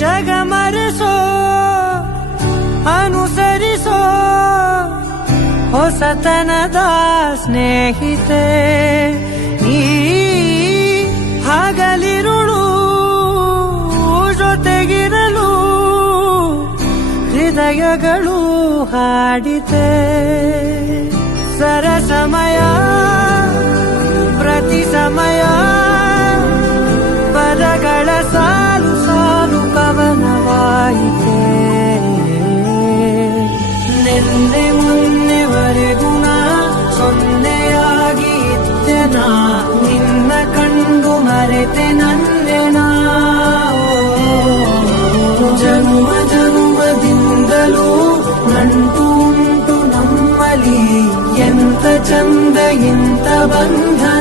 ಜಗಮರೆಸೋ ಅನುಸರಿಸೋ ಹೊಸತನದ ಸ್ನೇಹಿತೆ ನೀ ಹಗಲಿರುಳು ಜೊತೆಗಿರಲು ಹೃದಯಗಳು ಹಾಡಿತೆ ಸರಸಮಯ ಪ್ರತಿ ಸಮಯ ಪದಗಳ ಸಾಲು ಸಾಲು ಕವನವಾಯಿತೆ ನಿನ್ನೆ ಮೊನ್ನೆವರೆಗೂ ಸೊನ್ನೆಯಾಗಿ ಇದ್ದೆನಾ ನಿನ್ನ ಕಂಡು ಮರೆತೆ ನನ್ನೆನಾ ಜನುಮ ಜನುಮದಿಂದಲೂ ನಂಟು ಉಂಟು ನಮ್ಮಲಿ ಎಂತ ಚಂದ ಎಂತ ಬಂಧನ